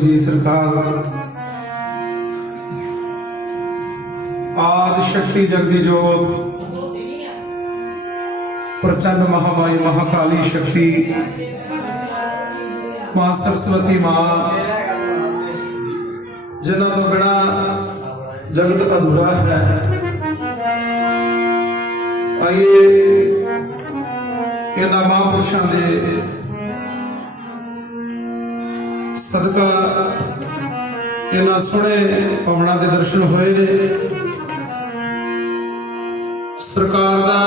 ਜੀ ਸਰਕਾਰ। ਆਦ ਸ਼ਕਤੀ ਜਗਦੀ ਜੋਤ ਪ੍ਰਚੰਡ ਮਹਾਮਾਈ ਮਹਾਕਾਲੀ ਸ਼ਕਤੀ। ਮਾਂ ਸਰਸਵਤੀ ਮਾਂ। ਜਿਨ੍ਹਾਂ ਤੋਂ ਬਿਨਾ ਜਗਤ ਅਧੂਰਾ ਹੈ। ਆਈਏ ਇਹਨਾਂ ਮਹਾਂਪੁਰਸ਼ਾਂ ਦੇ ਸਦਕਾ ਇਹਨਾਂ ਸੋਹਣੇ ਪਵਨਾਂ ਦੇ ਦਰਸ਼ਨ ਹੋਏ ਨੇ। ਸਰਕਾਰ ਦਾ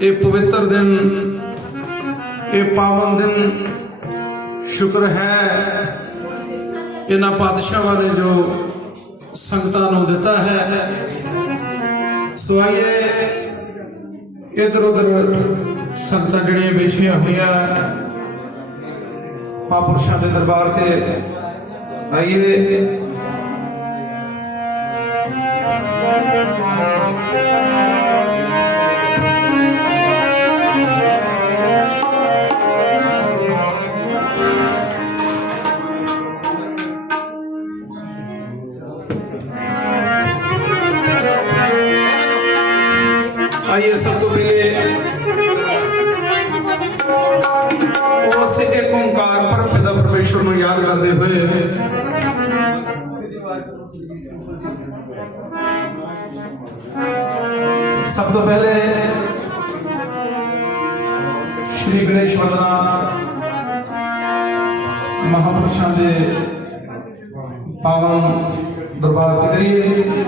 ਇਹ ਪਵਿੱਤਰ ਦਿਨ, ਇਹ ਪਾਵਨ ਦਿਨ ਸ਼ੁਕਰ ਹੈ ਇਹਨਾਂ ਪਾਤਸ਼ਾਹਾਂ ਨੇ ਜੋ ਸੰਗਤਾਂ ਨੂੰ ਦਿੱਤਾ ਹੈ। ਸੋ ਆਈਏ ਇਧਰ ਉਧਰ ਸੰਗਤਾਂ ਜਿਹੜੀਆਂ ਬੈਠੀਆਂ ਹੋਈਆਂ ਮਹਾਂਪੁਰਸ਼ਾਂ ਦੇ ਦਰਬਾਰ ਤੇ ਆਈਏ। ਸਭ ਤੋਂ ਪਹਿਲੇ ਸ਼੍ਰੀ ਗਣੇਸ਼ ਵੰਦਨਾ ਮਹਾਪੁਰਸ਼ਾਂ ਦੇ ਪਾਵਨ ਦਰਬਾਰ ਤੇ ਕਰੀਏ।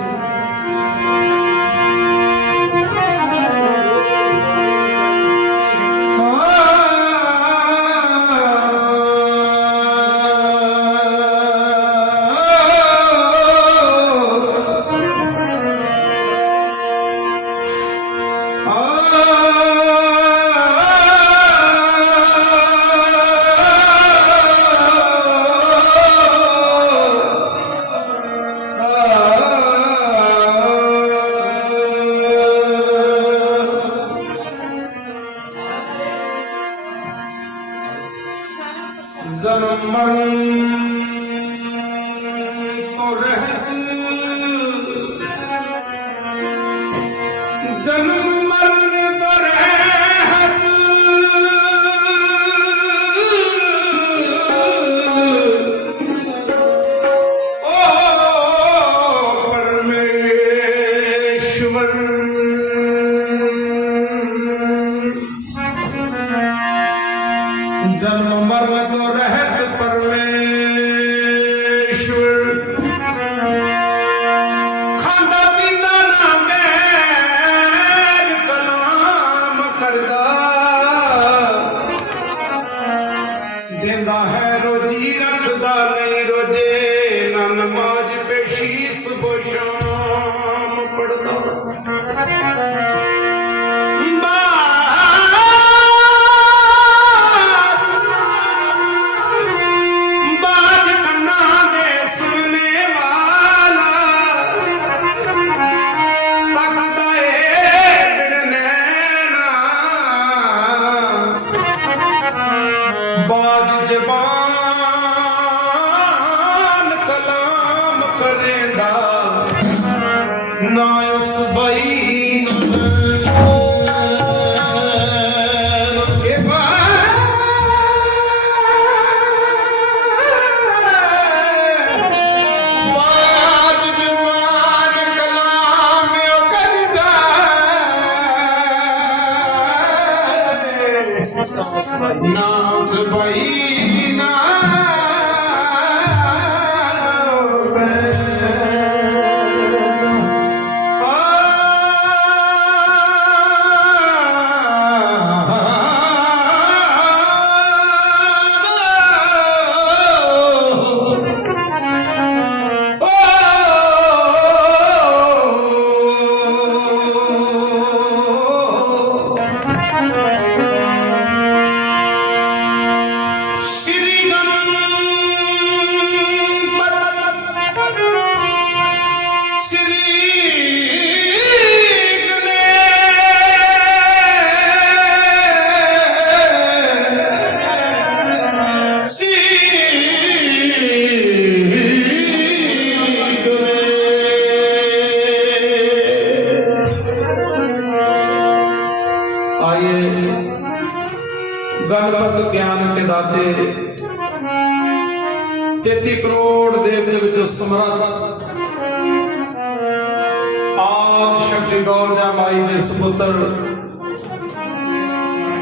ਆਦ ਸ਼ਕਤੀ ਗੌਰ ਜਾਂ ਮਾਈ ਦੇ ਸੁਪੁੱਤਰ।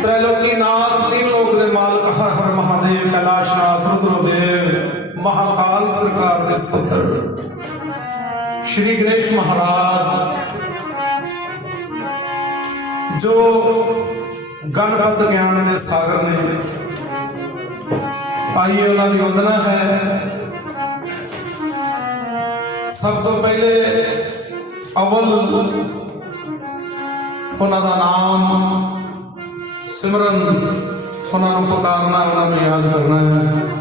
ਤ੍ਰੈਲੋਕੀ ਨਾਥ, ਤ੍ਰਿਲੋਕ ਦੇ ਮਾਲਕ ਹਰ ਹਰ ਮਹਾਦੇਵ ਕੈਲਾਸ਼ਨਾਥ ਰੁਦਰੋਦੇਵ, ਮਹਾਕਾਲ ਸਰਕਾਰ ਦੇ ਸੁਪੁੱਤਰ। ਸ਼੍ਰੀ ਗਣੇਸ਼ ਮਹਾਰਾਜ, ਜੋ ਗਣਪਤ ਗਿਆਨ ਦੇ ਸਾਗਰ ਨੇ ਆਈਏ ਉਹਨਾਂ ਦੀ ਵੰਦਨਾ ਹੈ। ਸਭ ਤੋਂ ਪਹਿਲੇ ਅਵਲ ਉਹਨਾਂ ਦਾ ਨਾਮ ਸਿਮਰਨ, ਉਹਨਾਂ ਨੂੰ ਪੁਕਾਰਨਾ, ਉਹਨਾਂ ਨੂੰ ਯਾਦ ਕਰਨਾ ਹੈ।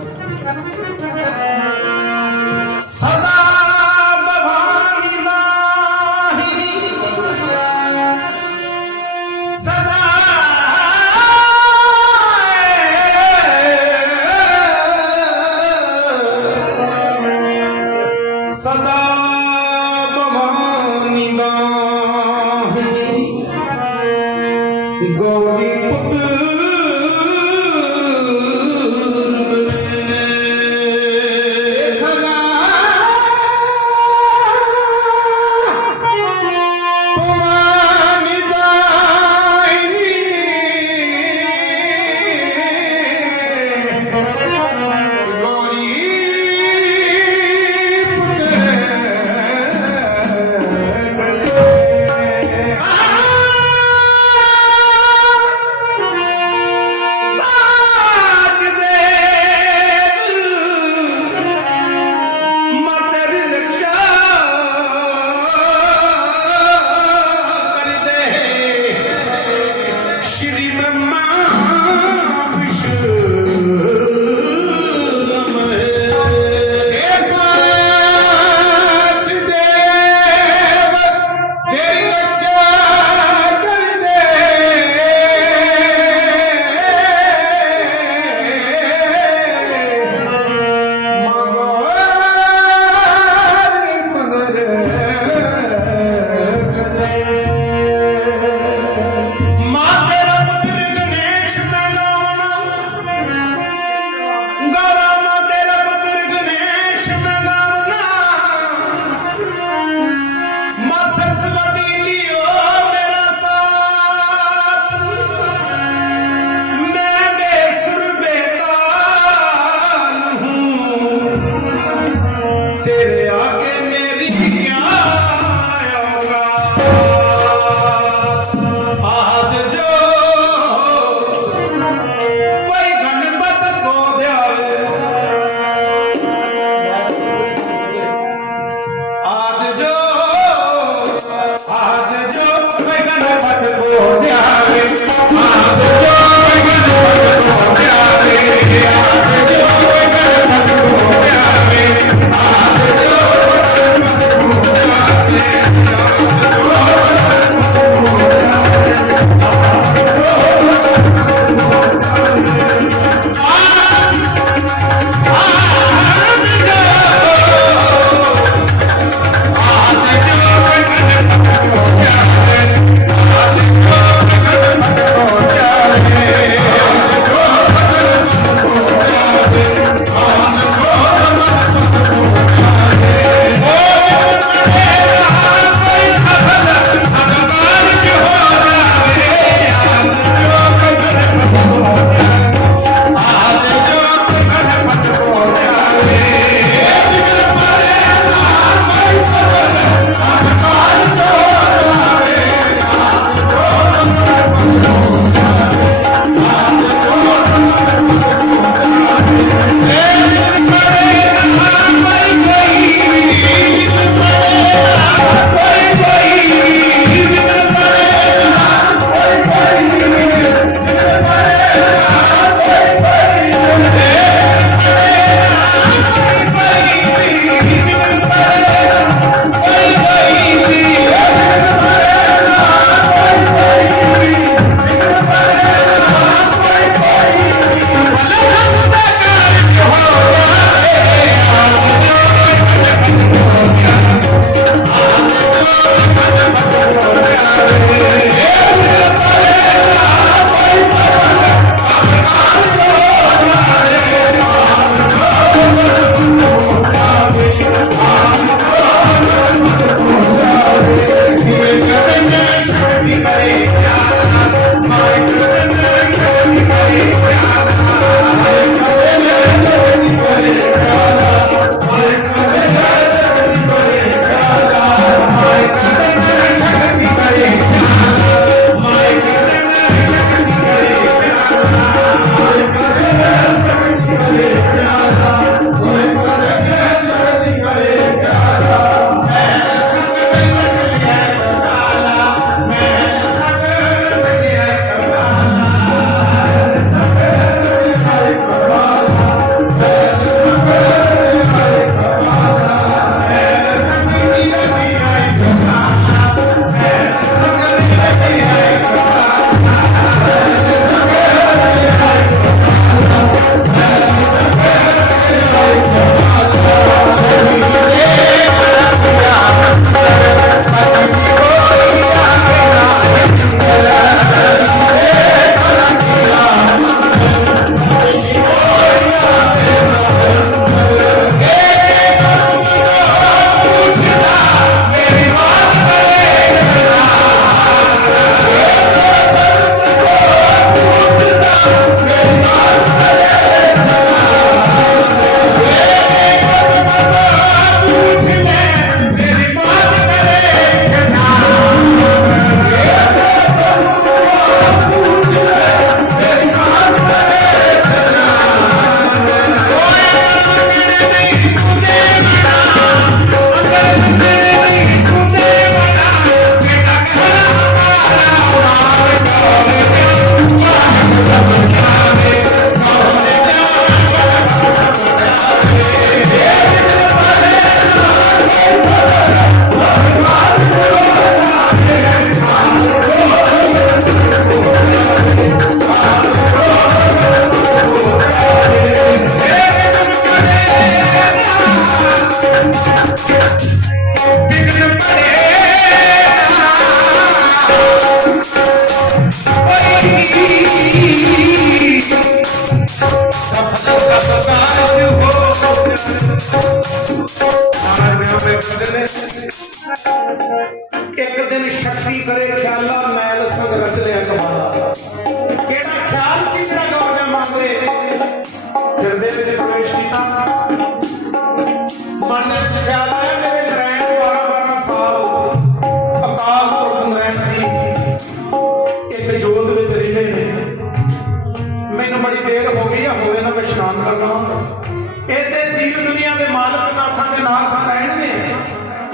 ਨਾਥ ਰਹਿਣਗੇ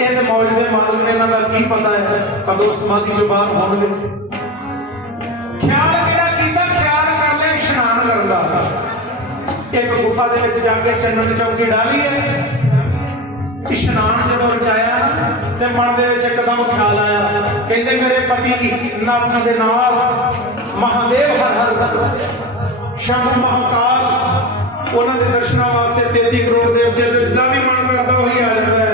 ਇਹ ਮੌਜ ਦੇ ਮਾਲਕ ਨੇ, ਇਹਨਾਂ ਦਾ ਕੀ ਪਤਾ ਹੈ? ਕਦੋਂ ਸਮਾਧੀ ਚੋਂ ਬਾਹਰ ਹੋਣਗੇ? ਖਿਆਲ ਕਿਹੜਾ ਕੀਤਾ? ਖਿਆਲ ਕਰ ਲਿਆ ਇਸ਼ਨਾਨ ਕਰਨ ਦਾ। ਇੱਕ ਗੁਫਾ ਦੇ ਵਿੱਚ ਜਾ ਕੇ ਚੰਨਣ ਦੀ ਡਾਲੀ ਹੈ। ਇਸ਼ਨਾਨ ਜਦੋਂ ਰਚਾਇਆ, ਤੇ ਮਨ ਦੇ ਵਿੱਚ ਇੱਕਦਮ ਖਿਆਲ ਆਇਆ। ਕਹਿੰਦੇ, ਮੇਰੇ ਪਤੀ ਨਾਥਾਂ ਦੇ ਨਾਲ ਮਹਾਦੇਵ ਹਰ ਹਰ, ਸ਼ੰਭ ਮਹਾਕਾਲ, ਉਹਨਾਂ ਦੇ ਦਰਸ਼ਨਾਂ ਵਾਸਤੇ 33 ਕਰੋੜ ਦੇਵਤੇ ਜਿਸਦਾ ਵੀ എന്താ പറയുക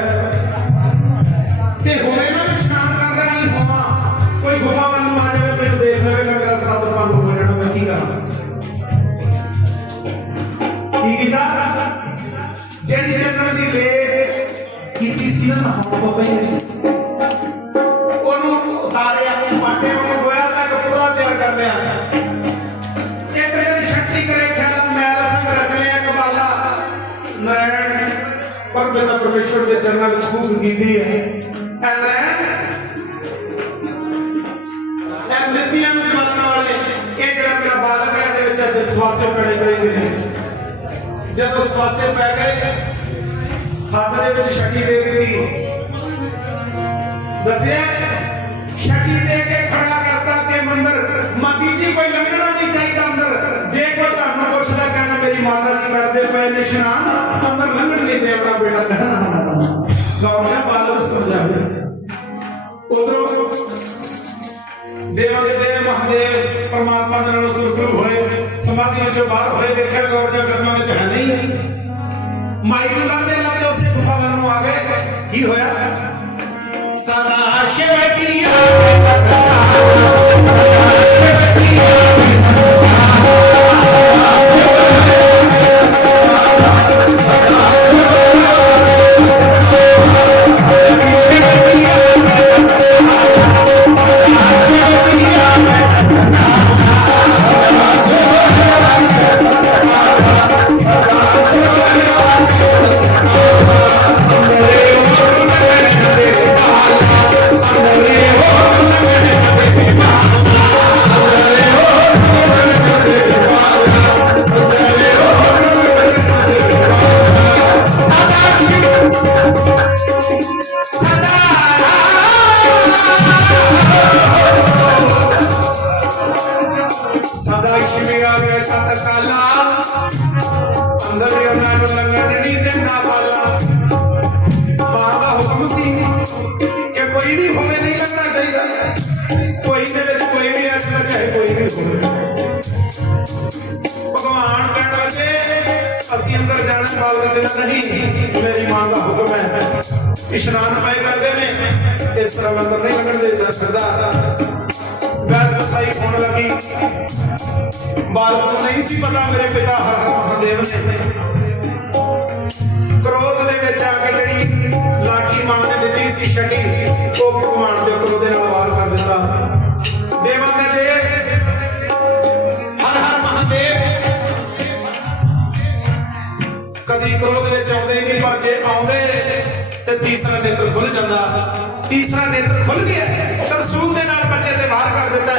ਪਰਮੇਸ਼ਰ ਦੇ ਚਰਨਾਂ ਵਿੱਚ ਖੂਬ ਕੀਤੀ ਹੈ ਐ ਨਰੈਣ ਨੂੰ ਜਵਾਨ ਵਾਲੇ, ਇਹ ਜਿਹੜਾ ਮੇਰਾ ਬਾਲਕ ਹੈ, ਇਹਦੇ ਵਿੱਚ ਅੱਜ ਸਵਾਸੇ ਪੈਣੇ ਚਾਹੀਦੇ ਨੇ। ਜਦੋਂ ਸਵਾਸੇ ਪੈ ਗਏ, ਹੱਥ ਦੇ ਵਿੱਚ ਸ਼ਕੀ ਦੇ ਦਿੱਤੀ ਦੱਸਿਆ, ਸ਼ਕੀ ਦੇ ਕੇ ਖੜਾ ਕਰਤਾ ਕਿ ਮੰਦਰ ਮਾਦੀ ਜੀ ਕੋਈ ਲੰਘਣਾ ਨਹੀਂ ਚਾਹੀਦਾ ਅੰਦਰ। ਜੇ ਕੋਈ ਤੁਹਾਨੂੰ ਪੁੱਛਦਾ ਕਹਿਣਾ, ਮੇਰੀ ਮਾਤਾ ਜੀ ਕਰਦੇ ਪਏ ਨੇ ਕਹਿਣਾ ਸੌਣਾ ਬਾਲਕ ਸਮਝਾਵੇ ਉਧਰੋਂ ਦੇਵਾਂ ਦੇ ਦੇਵ, ਮਹਾਦੇਵ, ਪਰਮਾਤਮਾ ਦੇ ਨਾਲ ਸੁਰਖਰੂ ਹੋਏ ਸਮਾਧੀ ਵਿੱਚੋਂ ਬਾਹਰ ਹੋਏ, ਵੇਖਿਆ ਗੌਰ ਦੇ ਕਰਮਾਂ ਵਿੱਚ ਹੈ ਨਹੀਂ। ਮਾਈ ਨੂੰ ਲੰਘਦੇ ਉਸੇ ਗੁਫਾ ਵੱਲ ਨੂੰ ਆ ਗਏ। ਕੀ ਹੋਇਆ? ਸਦਾ ਸ਼ਿਵ ਜੀ ਆ ਗਿਆ ਤਤ ਕਾਲਾ ਅੰਦਰ ਹੀ ਉਹਨਾਂ ਨੂੰ ਲੰਘਣ ਨਹੀਂ ਦਿੰਦਾ ਬਾਲਾ ਮਾਂ ਦਾ ਹੁਕਮ ਸੀ ਕਿ ਕੋਈ ਵੀ ਹੋਵੇ ਨਹੀਂ ਲੱਗਣਾ ਚਾਹੀਦਾ ਕੋਈ ਦੇ ਵਿੱਚ ਕੋਈ ਵੀ ਐਸਾ ਚਾਹੇ ਕੋਈ ਵੀ ਹੋਵੇ ਭਗਵਾਨ ਕਹਿਣ ਲੱਗੇ ਅਸੀਂ ਅੰਦਰ ਜਾਣ ਮਾਲਕ ਦੇ ਨਹੀਂ ਮੇਰੀ ਮਾਂ ਦਾ ਹੁਕਮ ਹੈ ਇਸ਼ਨਾਨ ਪਏ ਕਰਦੇ ਨੇ ਇਸ ਤਰ੍ਹਾਂ ਅੰਦਰ ਨਹੀਂ ਲੱਗਣ ਦੇ ਸਕਦਾ ਵੈਸ ਵਸਾਈ ਹੋਣ ਲੱਗੀ ਨਹੀਂ ਸੀ ਪਤਾ ਮੇਰੇ ਪਿਤਾ ਹਰ ਹਰ ਮਹਾਦੇਵ ਨੇ। ਕ੍ਰੋਧ ਦੇ ਵਿੱਚ ਆ ਕੇ ਜਿਹੜੀ ਲਾਠੀ ਮਾਂ ਨੇ ਦਿੱਤੀ ਸੀ ਛੱਡੀ ਉਹ ਭਗਵਾਨ ਦੇ ਉੱਪਰ ਉਹਦੇ ਨਾਲ ਵਾਰ ਕਰ ਦਿੱਤਾ। ਦੇਵਾਂ ਦੇ ਦੇਵ ਹਰ ਹਰ ਮਹਾਦੇਵ। ਕਦੀ ਕ੍ਰੋਧ ਵਿੱਚ ਆਉਂਦੇ ਨਹੀਂ ਪਰ ਜੇ ਆਉਂਦੇ, ਤੇ ਤੀਸਰਾ ਨੇਤਰ ਖੁੱਲ ਜਾਂਦਾ। ਤੀਸਰਾ ਨੇਤਰ ਖੁੱਲ ਗਿਆ ਤਰਸੂਲ ਦੇ ਨਾਲ ਬੱਚੇ ਤੇ ਵਾਰ ਕਰ ਦਿੱਤਾ।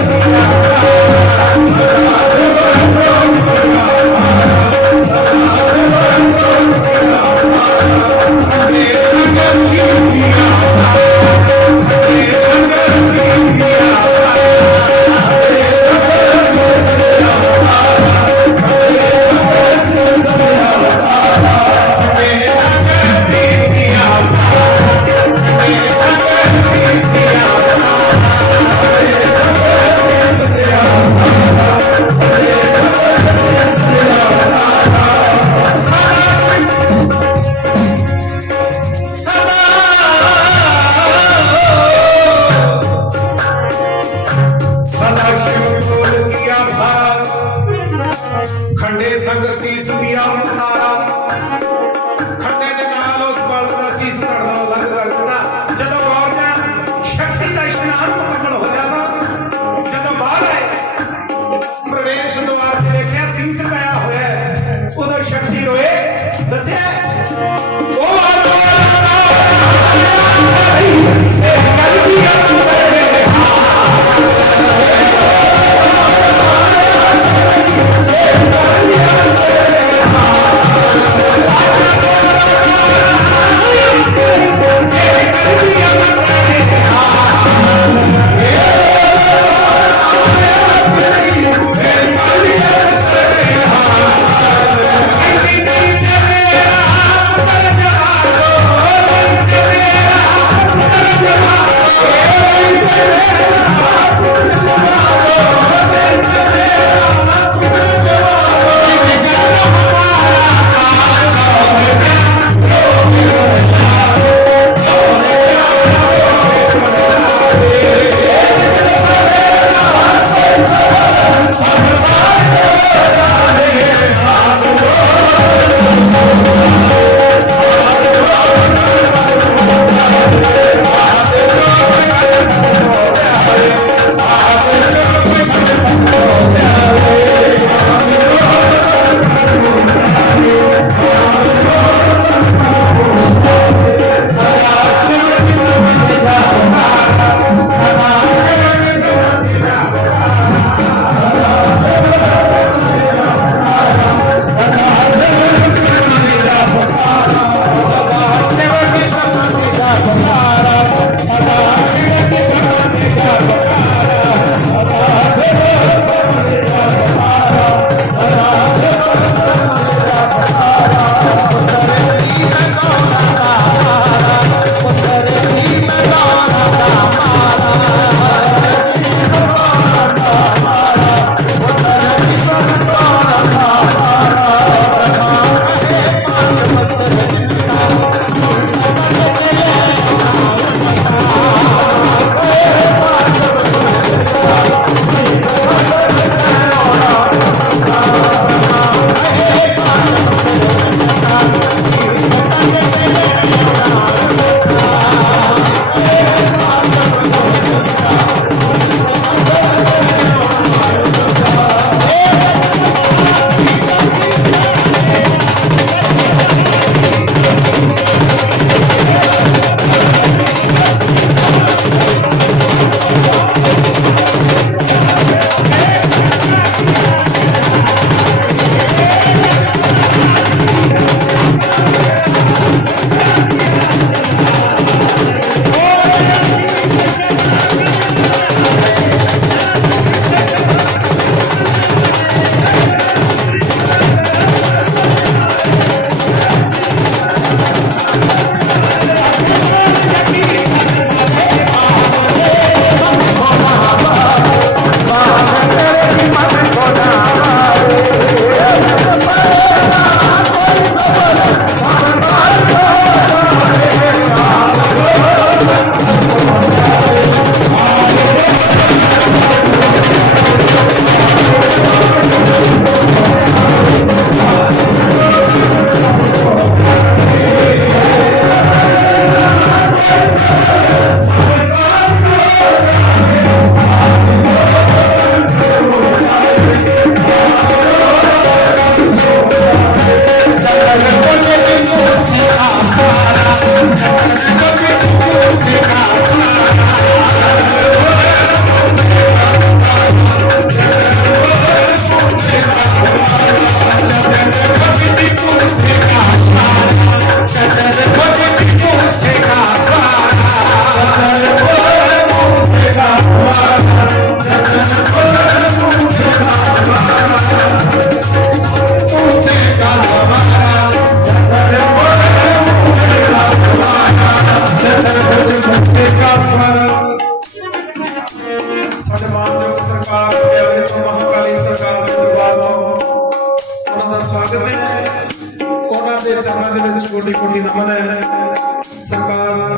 बार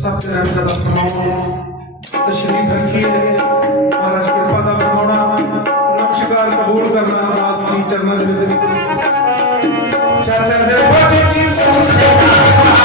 सबसे अंदर तशरीफ़ रखिए महाराज कृपा का फरमाना नमस्कार कबूल करना आसली चरणों में चाचा रे बचे चीज़